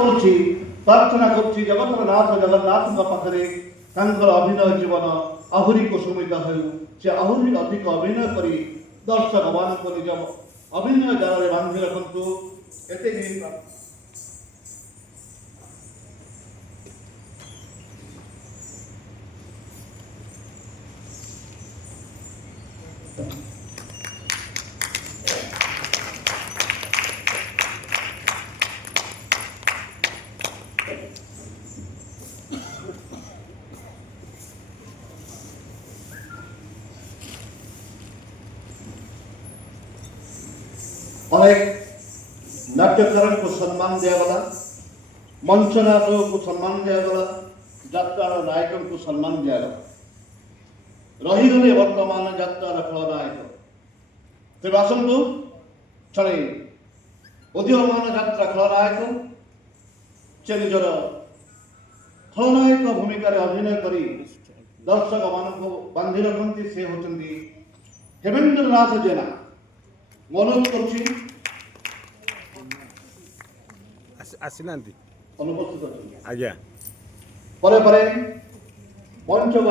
କରୁଛି ପ୍ରାର୍ଥନା କରୁଛି ଜଗତର ନାଥ ଜଗନ୍ନାଥଙ୍କ ପାଖରେ ତାଙ୍କର ଅଭିନୟ ଜୀବନ ଆହୁରି କୁସୁମିତ ହେଉ, ସେ ଆହୁରି ଅଧିକ ଅଭିନୟ କରି ଦର୍ଶକ ମାନଙ୍କୁ ନିଜ ଅଭିନୟ ଜାଲରେ ବାନ୍ଧି ରଖନ୍ତୁ। ଏତିକି अनेक नाट्यकार को सम्मान दिगला, मंच नाटक को सम्मान दिगला, यात्रार नायक को सम्मान दिगला, रहीगले वर्तमान यात्रार खलनायक तेज आसतु छे उदीयमान यात्रा खलनायक से निजर खलनायक भूमिका अभिनय करी दर्शक मान बांधि रखती से होती हेमेन्द्रनाथ जेना। अनुरोध करुच्ची आसीना अनुपस्थित आज्ञा परे मंच